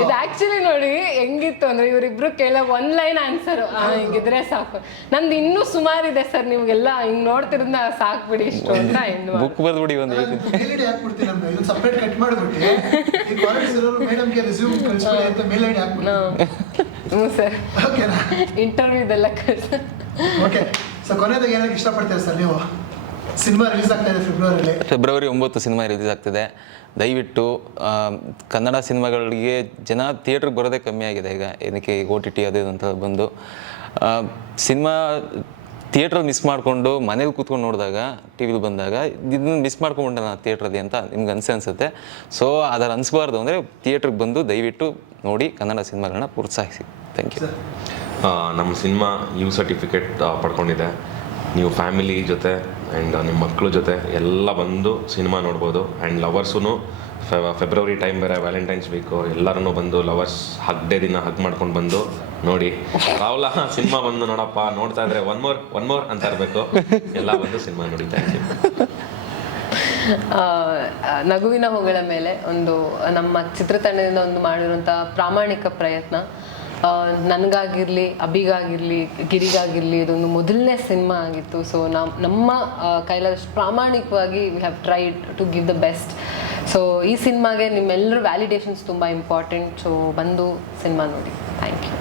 ಇದು ಆಕ್ಚುಲಿ ನೋಡಿ ಹೆಂಗಿತ್ತು ಅಂದ್ರೆ ಇವರಿಬ್ರು ಕೇಳೋ 1 ಲೈನ್ ಆನ್ಸರ್ ಹಿಂಗಿದ್ರೆ ಸಾಕು. ನಂದು ಇನ್ನೂ ಸುಮಾರಿದೆ ಸರ್. ನಿಮ್ಗೆಲ್ಲ ಹಿಂಗ್ ನೋಡ್ತಿರೋದ್ನ ಸಾಕ್ಬಿಡಿ ಇಷ್ಟು ಅಂತ ಬುಕ್ ಬರ್ಬಿಡಿ ಒಂದು ಸಪ್ರೇಟ್ ಕಟ್ ಮಾಡ್ಬಿಟ್ಟು ಮೇಡಮ್ಗೆ ರೆಸ್ಯೂಮ್ ಕಳಿಸ್ಬಿಡಿ ಅಂತ ಮೇಲ್ ಐಡಿ ಹಾಕ್ಬಿಡಿ. ಹ್ಞೂ ಸರ್. ಓಕೆನಾ? ಇಂಟರ್ವ್ಯೂದೆಲ್ಲ ಓಕೆ. ಸೊ ಕೊನೆಯದಾಗ ಏನಾಗಿ ಇಷ್ಟಪಡ್ತೀರಾ ಸರ್ ನೀವು? ಸಿನಿಮಾ ರಿಲೀಸ್ ಆಗ್ತಾ ಇದೆ ಫೆಬ್ರವರಿ 9 ಸಿನಿಮಾ ರಿಲೀಸ್ ಆಗ್ತಿದೆ. ದಯವಿಟ್ಟು ಕನ್ನಡ ಸಿನಿಮಾಗಳಿಗೆ ಜನ ಥಿಯೇಟ್ರಿಗೆ ಬರೋದೇ ಕಮ್ಮಿ ಆಗಿದೆ ಈಗ. ಏನಕ್ಕೆ OTT ಅದು ಅಂತ ಬಂದು ಸಿನಿಮಾ ಥಿಯೇಟ್ರಲ್ಲಿ ಮಿಸ್ ಮಾಡಿಕೊಂಡು ಮನೇಲಿ ಕೂತ್ಕೊಂಡು ನೋಡಿದಾಗ TV ಬಂದಾಗ ಇದನ್ನ ಮಿಸ್ ಮಾಡ್ಕೊಂಡ್ಬಿಟ್ಟೆ ನಾನು ಥಿಯೇಟ್ರಲ್ಲಿ ಅಂತ ನಿಮ್ಗೆ ಅನ್ಸುತ್ತೆ. ಸೊ ಅದರ ಅನಿಸ್ಬಾರ್ದು ಅಂದರೆ ಥಿಯೇಟ್ರಿಗೆ ಬಂದು ದಯವಿಟ್ಟು ನೋಡಿ ಕನ್ನಡ ಸಿನಿಮಾಗಳನ್ನ ಪ್ರೋತ್ಸಾಹಿಸಿ. Thank you. ನಮ್ಮ ಸಿನಿಮಾ ಯು ಸರ್ಟಿಫಿಕೇಟ್ ಪಡ್ಕೊಂಡಿದೆ. ನೀವು ಫ್ಯಾಮಿಲಿ ಜೊತೆ ಆ್ಯಂಡ್ ನಿಮ್ಮ ಮಕ್ಕಳ ಜೊತೆ ಎಲ್ಲ ಬಂದು ಸಿನಿಮಾ ನೋಡ್ಬೋದು. ಆ್ಯಂಡ್ ಲವರ್ಸೂ ಫೆಬ್ರವರಿ ಟೈಮ್ ಬೇರೆ, ವ್ಯಾಲೆಂಟೈನ್ಸ್ ವೀಕು, ಎಲ್ಲರೂ ಬಂದು ಲವರ್ಸ್ ಹಗ್ ಡೇ ದಿನ ಹಗ್ ಮಾಡ್ಕೊಂಡು ಬಂದು ನೋಡಿ. ರಾಹುಲ ಸಿನಿಮಾ ಬಂದು ನೋಡಪ್ಪ, ನೋಡ್ತಾ ಇದ್ರೆ ಒನ್ ಮೋರ್ ಅಂತ ಇರಬೇಕು. ಎಲ್ಲ ಬಂದು ಸಿನಿಮಾ ನೋಡಿ. Thank you. ನಗುವಿನ ಹೊಗಳ ಮೇಲೆ ಒಂದು ನಮ್ಮ ಚಿತ್ರತಂಡದಿಂದ ಒಂದು ಮಾಡಿರುವಂಥ ಪ್ರಾಮಾಣಿಕ ಪ್ರಯತ್ನ. ನನಗಾಗಿರಲಿ, ಅಭಿಗಾಗಿರಲಿ, ಗಿರಿಗಾಗಿರಲಿ ಇದೊಂದು ಮೊದಲನೇ ಸಿನಿಮಾ ಆಗಿತ್ತು. ಸೊ ನಮ್ಮ ಕೈಲಾದಷ್ಟು ಪ್ರಾಮಾಣಿಕವಾಗಿ we have tried to give the best. So ಈ ಸಿನಿಮಾಗೆ ನಿಮ್ಮೆಲ್ಲರ ವ್ಯಾಲಿಡೇಷನ್ಸ್ ತುಂಬ ಇಂಪಾರ್ಟೆಂಟ್. ಸೊ ಬಂದು ಸಿನಿಮಾ ನೋಡಿ. Thank you.